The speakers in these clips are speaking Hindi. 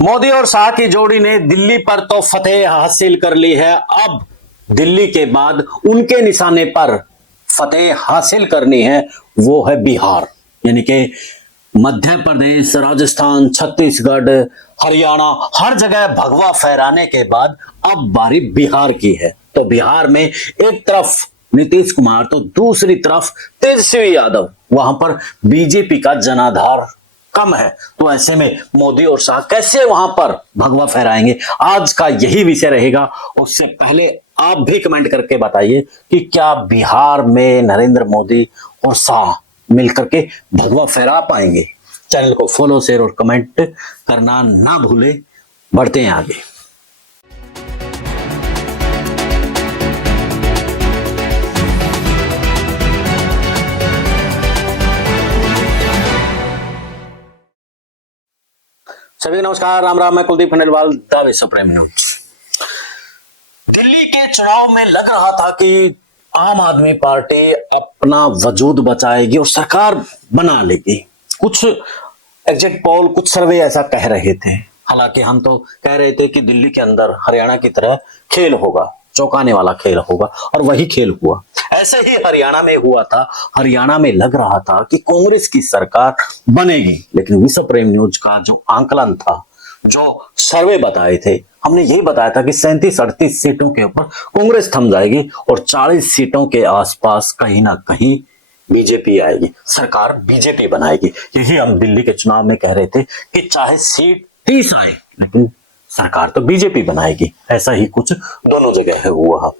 मोदी और शाह की जोड़ी ने दिल्ली पर तो फतेह हासिल कर ली है। अब दिल्ली के बाद उनके निशाने पर फतेह हासिल करनी है, वो है बिहार। यानी कि मध्य प्रदेश, राजस्थान, छत्तीसगढ़, हरियाणा, हर जगह भगवा फहराने के बाद अब बारी बिहार की है। तो बिहार में एक तरफ नीतीश कुमार तो दूसरी तरफ तेजस्वी यादव, वहां पर बीजेपी का जनाधार कम है। तो ऐसे में मोदी और शाह कैसे वहां पर भगवा फहराएंगे, आज का यही विषय रहेगा। उससे पहले आप भी कमेंट करके बताइए कि क्या बिहार में नरेंद्र मोदी और शाह मिलकर के भगवा फहरा पाएंगे। चैनल को फॉलो, शेयर और कमेंट करना ना भूले। बढ़ते हैं आगे। सभी नमस्कार, राम राम। मैं कुलदीप खंडेलवाल, द विश्व प्रेम न्यूज। दिल्ली के चुनाव में लग रहा था कि आम आदमी पार्टी अपना वजूद बचाएगी और सरकार बना लेगी। कुछ एग्जिट पोल, कुछ सर्वे ऐसा कह रहे थे। हालांकि हम तो कह रहे थे कि दिल्ली के अंदर हरियाणा की तरह खेल होगा, चौंकाने वाला खेल होगा, और वही खेल हुआ। ऐसे ही हरियाणा में हुआ था। हरियाणा में लग रहा था कि कांग्रेस की सरकार बनेगी, लेकिन विश्व प्रेम न्यूज का जो आंकलन था, जो सर्वे बताए थे, हमने यही बताया था कि 37-38 सीटों के ऊपर कांग्रेस थम जाएगी और 40 सीटों के आसपास कहीं ना कहीं बीजेपी आएगी, सरकार बीजेपी बनाएगी। यही हम दिल्ली के चुनाव में कह रहे थे कि चाहे सीट 30 आए, लेकिन सरकार तो बीजेपी बनाएगी। ऐसा ही कुछ दोनों जगह है हुआ।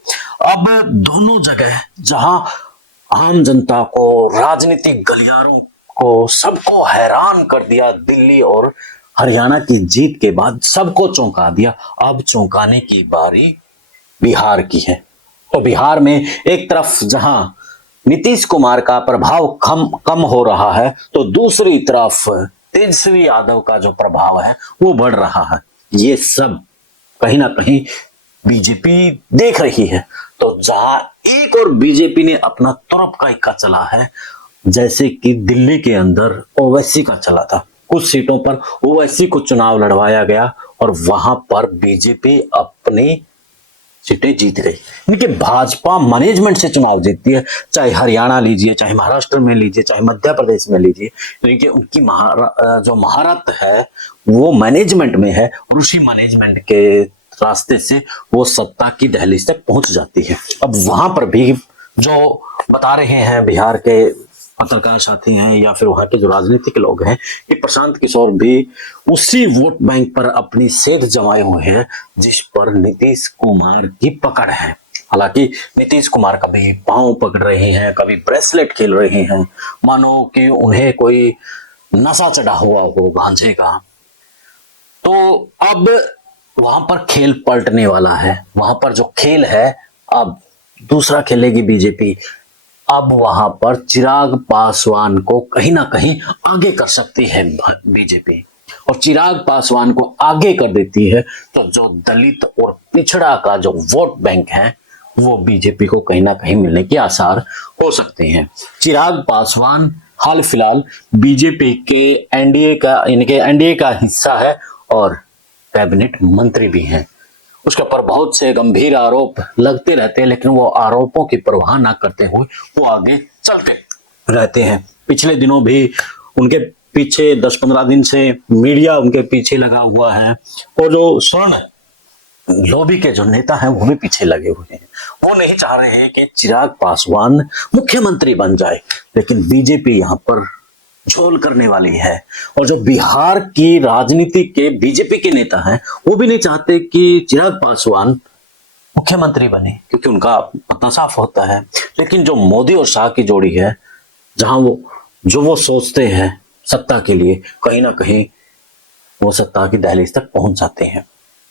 अब दोनों जगह जहां आम जनता को, राजनीतिक गलियारों को, सबको हैरान कर दिया, दिल्ली और हरियाणा की जीत के बाद सबको चौंका दिया। अब चौंकाने की बारी बिहार की है। तो बिहार में एक तरफ जहां नीतीश कुमार का प्रभाव कम हो रहा है, तो दूसरी तरफ तेजस्वी यादव का जो प्रभाव है वो बढ़ रहा है। ये सब कहीं ना कहीं बीजेपी देख रही है। तो जहां एक और बीजेपी ने अपना तरफ का इक्का चला है, जैसे कि दिल्ली के अंदर ओवैसी का चला था, कुछ सीटों पर ओवैसी को चुनाव लड़वाया गया और वहां पर बीजेपी अपनी सीटें जीत गई। इनके भाजपा मैनेजमेंट से चुनाव जीतती है, चाहे हरियाणा लीजिए, चाहे महाराष्ट्र में लीजिए, चाहे मध्य प्रदेश में लीजिए। क्योंकि उनकी जो महारत है वो मैनेजमेंट में है, और उसी मैनेजमेंट के रास्ते से वो सत्ता की दहलीज तक पहुंच जाती है। अब वहां पर भी जो बता रहे हैं बिहार के पत्रकार साथी हैं या फिर वहां के जो राजनीतिक लोग हैं, कि प्रशांत किशोर भी उसी वोट बैंक पर अपनी सेध जमाए हुए हैं जिस पर नीतीश कुमार की पकड़ है। हालांकि नीतीश कुमार कभी पांव पकड़ रहे हैं, कभी ब्रेसलेट खेल रहे हैं, मानो कि उन्हें कोई नशा चढ़ा हुआ हो गांजे का। तो अब वहां पर खेल पलटने वाला है। वहां पर जो खेल है, अब दूसरा खेलेगी बीजेपी। अब वहां पर चिराग पासवान को कहीं ना कहीं आगे कर सकती है बीजेपी, और चिराग पासवान को आगे कर देती है तो जो दलित और पिछड़ा का जो वोट बैंक है वो बीजेपी को कहीं ना कहीं मिलने के आसार हो सकते हैं। चिराग पासवान हाल फिलहाल बीजेपी के एनडीए का हिस्सा है और कैबिनेट मंत्री भी हैं। उसके ऊपर बहुत से गंभीर आरोप लगते रहते हैं, लेकिन वो आरोपों की परवाह ना करते हुए वो आगे चलते रहते हैं। पिछले दिनों भी उनके पीछे 10-15 दिन से मीडिया उनके पीछे लगा हुआ है, और जो स्वर्ण लॉबी के जो नेता हैं वो भी पीछे लगे हुए हैं। वो नहीं चाह रहे हैं कि चिराग पासवान मुख्यमंत्री बन जाए, लेकिन बीजेपी यहाँ पर झोल करने वाली है। और जो बिहार की राजनीति के बीजेपी के नेता हैं वो भी नहीं चाहते कि चिराग पासवान मुख्यमंत्री बने, क्योंकि उनका पता साफ होता है। लेकिन जो मोदी और शाह की जोड़ी है, जहां वो सोचते हैं सत्ता के लिए, कहीं ना कहीं वो सत्ता की दहलीज तक पहुंच जाते हैं।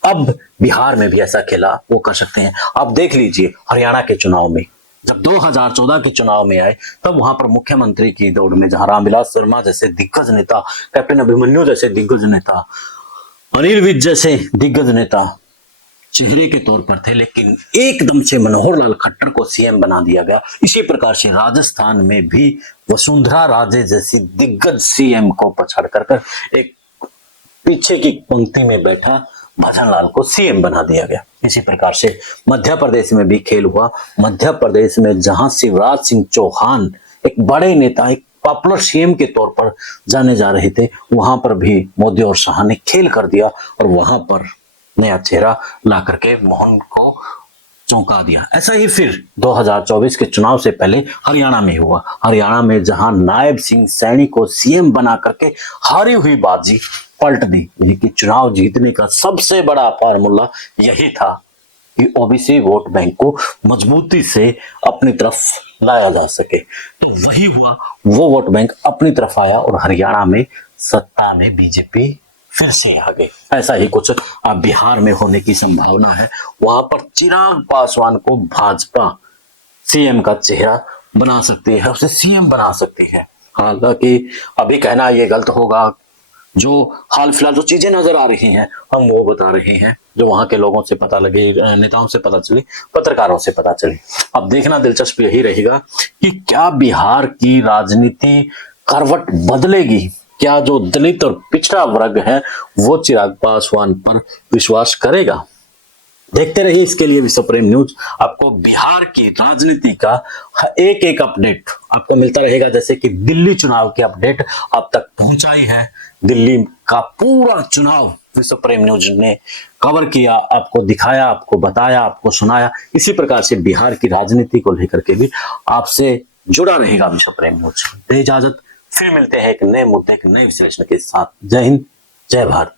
अब बिहार में भी ऐसा खेला वो कर सकते हैं। आप देख लीजिए हरियाणा के चुनाव में, जब 2014 के चुनाव में आए, तब वहां पर मुख्यमंत्री की दौड़ में जहां रामविलास शर्मा जैसे दिग्गज नेता, कैप्टन अभिमन्यु जैसे दिग्गज नेता, अनिल विज जैसे दिग्गज नेता चेहरे के तौर पर थे, लेकिन एकदम से मनोहर लाल खट्टर को सीएम बना दिया गया। इसी प्रकार से राजस्थान में भी वसुंधरा राजे जैसी दिग्गज सीएम को पछाड़ कर एक पीछे की पंक्ति में बैठा भजनलाल को सीएम बना दिया गया। इसी प्रकार से मध्य प्रदेश में भी खेल हुआ। मध्य प्रदेश में जहां शिवराज सिंह चौहान एक बड़े नेता, एक पॉपुलर सीएम के तौर पर जाने जा रहे थे, वहां पर भी मोदी और शाह ने खेल कर दिया और वहां पर नया चेहरा ला करके मोहन को चौंका दिया। ऐसा ही फिर 2024 के चुनाव से पहले हरियाणा में हुआ। हरियाणा में जहां नायब सिंह सैनी को सीएम बना करके हारी हुई बाजी पलट दी। ये कि चुनाव जीतने का सबसे बड़ा फार्मूला यही था कि ओबीसी वोट बैंक को मजबूती से अपनी तरफ लाया जा सके। तो वही हुआ, वो वोट बैंक अपनी तरफ आया और हरियाणा में सत्ता में बीजेपी फिर से आ गई। ऐसा ही कुछ अब बिहार में होने की संभावना है। वहां पर चिराग पासवान को भाजपा सीएम का चेहरा बना सकती है, उसे सीएम बना सकती है। हालांकि अभी कहना ये गलत होगा। जो हाल फिलहाल जो चीजें नजर आ रही हैं हम वो बता रहे हैं, जो वहां के लोगों से पता लगे, नेताओं से पता चली, पत्रकारों से पता चली। अब देखना दिलचस्प यही रहेगा कि क्या बिहार की राजनीति करवट बदलेगी। क्या जो दलित और पिछड़ा वर्ग है वो चिराग पासवान पर विश्वास करेगा। देखते रहिए इसके लिए विश्व प्रेम न्यूज आपको बिहार की राजनीति का एक एक अपडेट आपको मिलता रहेगा। जैसे कि दिल्ली चुनाव के अपडेट अब तक पहुंचाई है, दिल्ली का पूरा चुनाव विश्व प्रेम न्यूज ने कवर किया, आपको दिखाया, आपको बताया, आपको सुनाया। इसी प्रकार से बिहार की राजनीति को लेकर के भी आपसे जुड़ा रहेगा विश्व प्रेम न्यूज। दे इजाजत, फिर मिलते हैं एक नए मुद्दे, एक नए विश्लेषण के साथ। जय हिंद, जय भारत।